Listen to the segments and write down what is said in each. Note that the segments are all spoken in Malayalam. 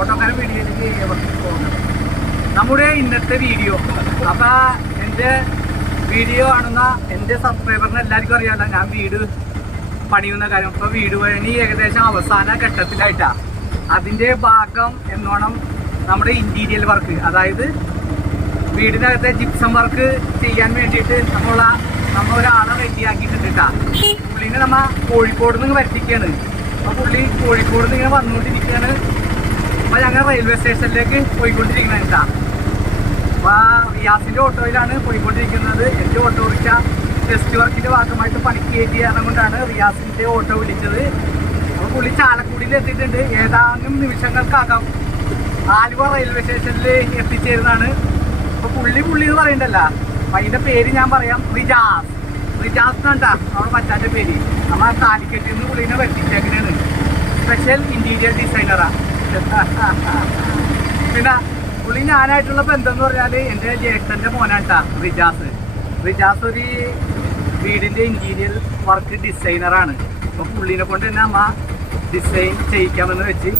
ഓട്ടോക്കാരൻ വീഡിയോയിലേക്ക് ഏവർക്കും പോകുന്നത്. നമ്മുടെ ഇന്നത്തെ വീഡിയോ അപ്പോൾ എൻ്റെ വീഡിയോ കാണുന്ന എൻ്റെ സബ്സ്ക്രൈബറിന് എല്ലാവർക്കും അറിയാമല്ലോ ഞാൻ വീട് പണിയുന്ന കാര്യം. ഇപ്പോൾ വീട് പണി ഏകദേശം അവസാന ഘട്ടത്തിലായിട്ടാണ്. അതിൻ്റെ ഭാഗം എന്നോണം നമ്മുടെ ഇൻറ്റീരിയൽ വർക്ക്, അതായത് വീടിനകത്തെ ജിപ്സം വർക്ക് ചെയ്യാൻ വേണ്ടിയിട്ട് നമ്മൾ ഒരാളെ റെഡിയാക്കിയിട്ടുണ്ട് കേട്ടോ. പുള്ളീനെ നമ്മൾ കോഴിക്കോട് നിന്ന് വരുത്തിക്കുകയാണ്. അപ്പോൾ പുള്ളി കോഴിക്കോട് നിന്ന് ഇങ്ങനെ വന്നുകൊണ്ടിരിക്കുകയാണ്. അപ്പോൾ ഞങ്ങൾ റെയിൽവേ സ്റ്റേഷനിലേക്ക് പോയിക്കൊണ്ടിരിക്കുന്നത് കേട്ടോ. അപ്പോൾ റിയാസിൻ്റെ ഓട്ടോയിലാണ് പോയിക്കൊണ്ടിരിക്കുന്നത്. എൻ്റെ ഓട്ടോറിക്ഷ ടെസ്റ്റ് വർക്കിൻ്റെ ഭാഗമായിട്ട് പണിക്ക് കയറ്റി കാരണം കൊണ്ടാണ് റിയാസിൻ്റെ ഓട്ടോ വിളിച്ചത്. അപ്പോൾ പുള്ളി ചാലക്കുടിയിൽ എത്തിയിട്ടുണ്ട്. ഏതാനും നിമിഷങ്ങൾക്കകം ആലുവ റെയിൽവേ സ്റ്റേഷനിൽ എത്തിച്ചേരുന്നതാണ്. അപ്പോൾ പുള്ളി എന്ന് പറയണ്ടല്ല, അതിൻ്റെ പേര് ഞാൻ പറയാം, റിജാസ് എന്നാണ്ടാ അവിടെ മറ്റാൻ്റെ പേര്. നമ്മൾ കാലിക്കറ്റിൽ നിന്ന് പുള്ളീനെ വരുത്തിച്ചേക്കണേണ്. Special interior ഡിസൈനറാണ്. പിന്നെ പുള്ളി ഞാനായിട്ടുള്ള ബന്ധം എന്ന് പറഞ്ഞാൽ എൻ്റെ ജ്യേഷ്ഠൻ്റെ മോനാട്ടാ റിജാസ് ഒരു വീടിൻ്റെ ഇൻറ്റീരിയർ വർക്ക് ഡിസൈനറാണ്. അപ്പോൾ പുള്ളീനെ കൊണ്ട് തന്നെ അമ്മ ഡിസൈൻ ചെയ്യിക്കാമെന്ന് വെച്ച്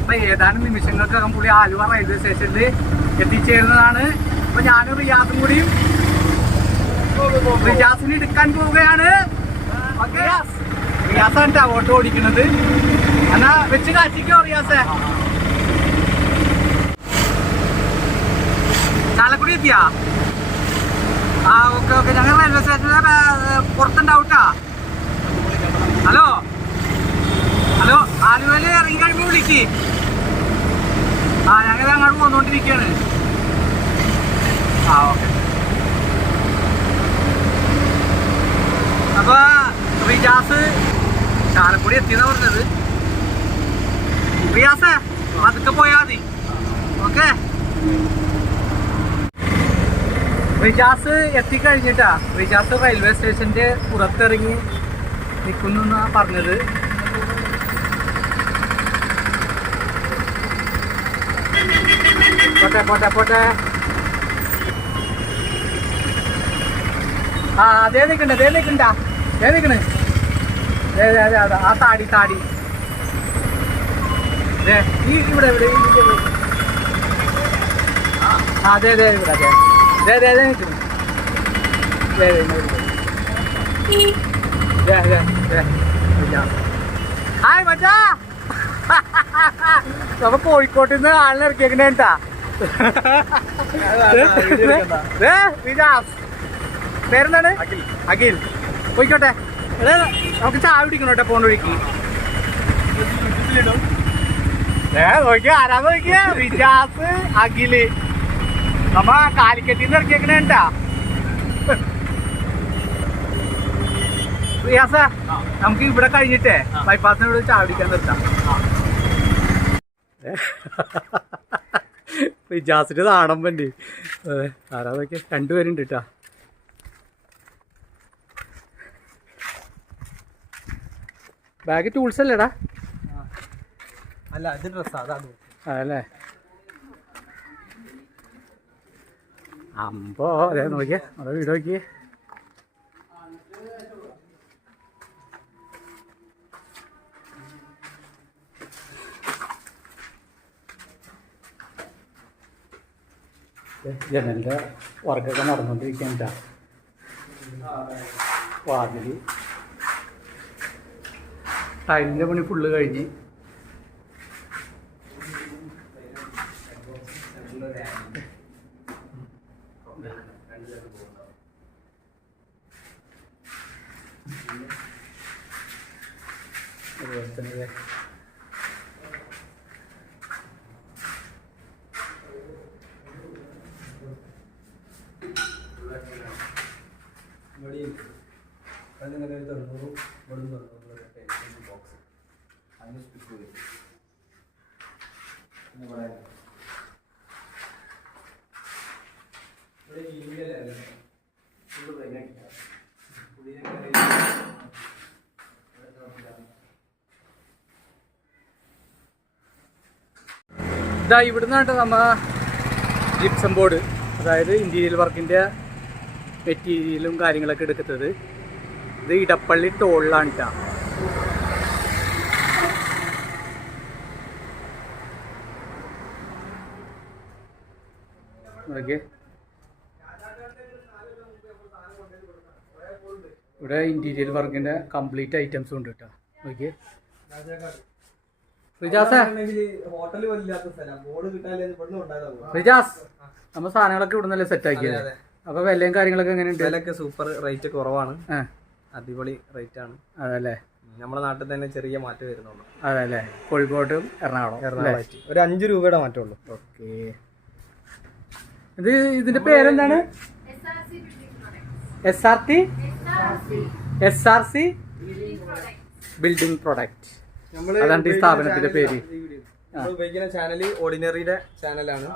അപ്പോൾ ഏതാനും നിമിഷങ്ങൾക്കകം പുള്ളി ആലുവ റെയിൽവേ സ്റ്റേഷനിൽ എത്തിച്ചേരുന്നതാണ്. അപ്പോൾ ഞാനും റിയാസും കൂടിയും റിയാസിന് എടുക്കാൻ പോവുകയാണ്. ഓക്കെ, റിയാസാണ് കേട്ടോ ഓട്ടോ ഓടിക്കുന്നത്. എന്നാ വെച്ച് കാറ്റിക്കോ റിയാസേ. ചാലക്കുടി എത്തിയാ? ആ ഓക്കെ ഞങ്ങൾ റെയിൽവേ സ്റ്റേഷനിലെ പുറത്തുണ്ടാവൂട്ടാ. ഹലോ ആലുവയിൽ ഇറങ്ങി കഴിയുമ്പോൾ വിളിക്ക്. ഞങ്ങൾ അങ്ങോട്ട് പോന്നുകൊണ്ടിരിക്കുകയാണ്. ഓക്കെ. അപ്പോൾ റിജാസ് ചാലക്കുടി എത്തിയെന്നാ പറഞ്ഞത്. റിയാസേ അതൊക്കെ പോയാൽ മതി. ഓക്കെ, റിജാസ് എത്തിക്കഴിഞ്ഞിട്ടാ. റിജാസ് റെയിൽവേ സ്റ്റേഷൻ്റെ പുറത്തിറങ്ങി നിൽക്കുന്നു എന്നാണ് പറഞ്ഞത്. പോട്ടെ. അതേ നിൽക്കണ്ട. ആ താടി ഇവിടെ അതെ ഇവിടെ നിൽക്കുന്നു. ഹായ് മച്ചാ, നമ്മ കോഴിക്കോട്ടിൽ നിന്ന് ആളിനെ ഇറക്കിയേക്കണേട്ടാ. പേരെന്താണ്? അഖിൽ. പോയിക്കോട്ടെ, നമുക്ക് ചായ കുടിക്കണോട്ടെ പോണ വഴിക്ക്. നോക്കിയ ആരാ നോക്കിയ റിജാസ് അഖില് നമ്മ കാലിക്കറ്റിൽ നിന്ന് ഇറക്കിയേക്കണേട്ടാ. റിയാസ നമുക്ക് ഇവിടെ കഴിഞ്ഞിട്ടേ ബൈപ്പാസിനോട് ചായ കുടിക്കാൻ നിർത്താം. റിജാസിന്റെ നാടമ്പണ്ട്. ആരാ നോക്കിയ രണ്ടുപേരുണ്ട് കേട്ടാ. ബാഗ് ടൂൾസ് അല്ലേടാ? അല്ല, ഇത് ഡ്രസ്സാ. അതല്ലേ അമ്പോ. അതെ നോക്കിയേ, അവിടെ വീട് നോക്കിയേ. ജനലിൻ്റെ വർക്കൊക്കെ നടന്നുകൊണ്ടിരിക്കാൻ വാതില് ടൈലിൻ്റെ പണി ഫുള്ള് കഴിഞ്ഞ്. അതുപോലെ തന്നെ ബോക്സ് അതിന് സ്റ്റിക്ക് വരും. ഇതാ ഇവിടുന്നാണ് നമ്മ ജിപ്സം ബോർഡ്, അതായത് ഇൻറ്റീരിയൽ വർക്കിൻ്റെ മെറ്റീരിയലും കാര്യങ്ങളൊക്കെ എടുക്കുന്നത്. ഇത് ഇടപ്പള്ളി ടോളിലാണ് കേട്ടോ. ഓക്കെ, ഇവിടെ ഇന്റീരിയർ വർക്കിന്റെ കംപ്ലീറ്റ് ഐറ്റംസും ഉണ്ട് കേട്ടോ. ഓക്കെ, റിജാസ് നമ്മ സാധനങ്ങളൊക്കെ ഇവിടുന്നല്ലേ സെറ്റ് ആക്കിയത്. അപ്പൊ വിലയും കാര്യങ്ങളൊക്കെ എങ്ങനെയുണ്ട്? വിലയൊക്കെ സൂപ്പർ, റേറ്റ് കുറവാണ്, അടിപൊളി റേറ്റ് ആണ്. അതല്ലേ, നമ്മുടെ നാട്ടിൽ തന്നെ ചെറിയ മാറ്റം വരുന്നുള്ളൂ. അതല്ലേ, കോഴിക്കോട്ടും എറണാകുളം ഒരു 5 രൂപയുടെ മാറ്റമുള്ളൂ. ഓക്കെ, ഇതിന്റെ പേരെന്താണ്? SRC building product. അതാണ് ഈ സ്ഥാപനത്തിന്റെ പേര്. നമ്മൾ ഉപയോഗിക്കുന്ന ചാനൽ ഓർഡിനറിയുടെ ചാനലാണ്.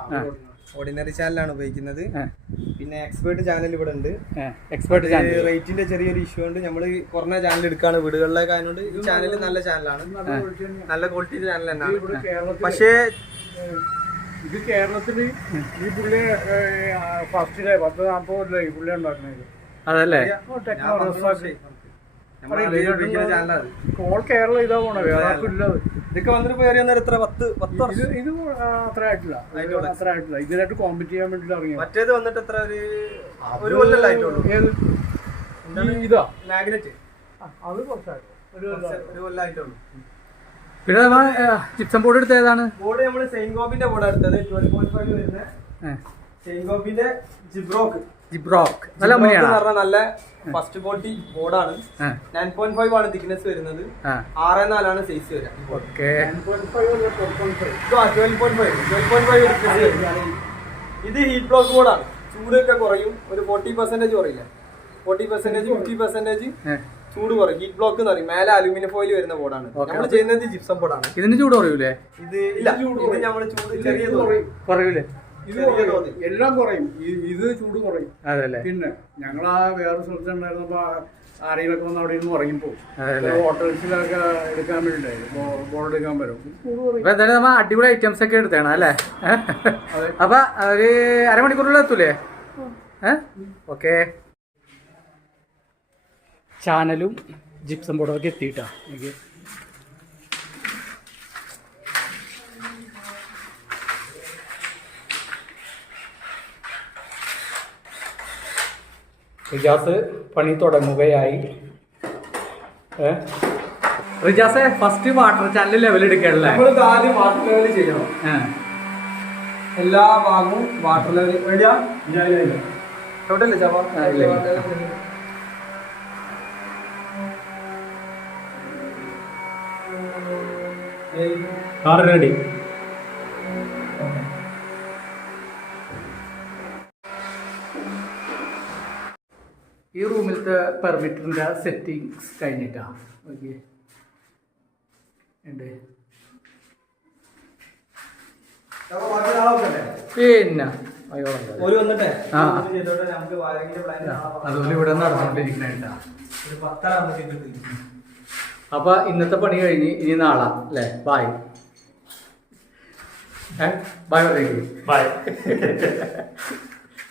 ഓർഡിനറി ചാനലാണ് ഉപയോഗിക്കുന്നത്. പിന്നെ എക്സ്പേർട്ട് ചാനൽ ഇവിടെ ഉണ്ട്. എക്സ്പേർട്ട് ചാനൽ റേറ്റിന്റെ ചെറിയൊരു ഇഷ്യൂ ഉണ്ട്. നമ്മൾ കുറഞ്ഞ ചാനൽ എടുക്കാണ് വീടുകളിലേക്ക് ആയതുകൊണ്ട് ഈ ചാനൽ നല്ല ചാനലാണ്, നല്ല ക്വാളിറ്റി ചാനൽ തന്നെയാണ്. പക്ഷേ ഇത് കേരളത്തില് ഈ പുള്ളി ഫസ്റ്റിലെ 10-40 ഈ പുള്ളി ഉണ്ടാക്കുന്നത്. അതല്ലേ, ഓൾ കേരളം ഇതാ പോണേ, വേറെ ആർക്കും ഇല്ലത്. ഇതൊക്കെ വന്നിട്ട് പേര് എത്ര 10 വർഷം ഇത് അത്ര ആയിട്ടില്ല. ഇതിനായിട്ട് കോമ്പറ്റ് ചെയ്യാൻ വേണ്ടിട്ട് ഇറങ്ങി. മറ്റേത് വന്നിട്ട് എത്ര ഒരു കൊല്ലമായിട്ടുള്ളൂ. ഏത് ഇതാ മാഗ്നറ്റ്? അത് കുറച്ചായിട്ട് ഒരു കൊല്ലമായിട്ടുള്ളൂ. പിന്നെ ജിപ്സം ബോർഡ് എടുത്ത ഏതാണ്? ബോർഡ് നമ്മള് സെയിൻകോപ്പിന്റെ ബോർഡ് എടുത്തത് 12.5 വരുന്ന സെയിൻകോപ്പിന്റെ ജിബ്രോക്ക് നല്ല ഫസ്റ്റ് ക്വാളിറ്റി ബോർഡാണ്. 9.5 ആണ് തിക്നെസ് വരുന്നത്. 6.4 ആണ് സൈസ് വരിക. ഇത് ഹീറ്റ് ബ്ലോക്ക് ബോർഡാണ്. ചൂടൊക്കെ കുറയും, ഒരു 40% കുറയില്ല. 40% 50% ചൂട് കുറയും. ഹീറ്റ് ബ്ലോക്ക് എന്ന് പറയും. മേലെ അലൂമിനിയം ഫോയിൽ വരുന്ന ബോർഡാണ്. നമ്മൾ ചെയ്യുന്നത് ജിപ്സം ബോർഡാണ്. ഇതിന് ചൂട് കുറയൂലേ? ഇത് ഇല്ല, ഇത് നമ്മള് ചൂട് ചെറിയ കുറയൂലേ? എല്ലാം കുറയും, ഇത് ചൂട് കുറയും. അതല്ലേ, പിന്നെ ഞങ്ങളാ വേറെ സ്ഥലത്തുണ്ടായിരുന്നപ്പോ ആരെങ്കിലൊക്കെ വന്ന് അവിടെ നിന്ന് ഉറങ്ങിപ്പോ ഹോട്ടൽസിലൊക്കെ എടുക്കാൻ വേണ്ടിട്ടായിരുന്നു ബോർഡ് എടുക്കാൻ വരും. എന്തായാലും നമ്മ അടിപൊളി ഐറ്റംസ് ഒക്കെ എടുത്തേണം അല്ലേ? അപ്പൊ ഒരു അരമണിക്കൂറിൽ എത്തൂലേ? ഓക്കെ, ചാനലും ജിപ്സം ബോർഡും ഒക്കെ എത്തിയിട്ടാ. എനിക്ക് റിജാസ് പണി തുടങ്ങുകയായി. Rijas first water channel level എടുക്കണല്ലേ? നമ്മൾ ആദ്യം വാട്ടർ ലെവൽ ചെയ്യണം. എല്ലാ ഭാഗവും വാട്ടർ ലെവൽ റെഡിയാ? എവിടെയല്ലേ ചാ? റെഡി. ഈ റൂമിലത്തെ പെർമിറ്ററിൻ്റെ സെറ്റിങ്സ് കഴിഞ്ഞിട്ടാ. ഓക്കെ, ഉണ്ട്. പിന്നെ അതുപോലെ ഇവിടെ നടന്നുകൊണ്ടിരിക്കണേട്ടാ. അപ്പൊ ഇന്നത്തെ പണി കഴിഞ്ഞ് ഇനി നാളെ അല്ലേ? Bye bye.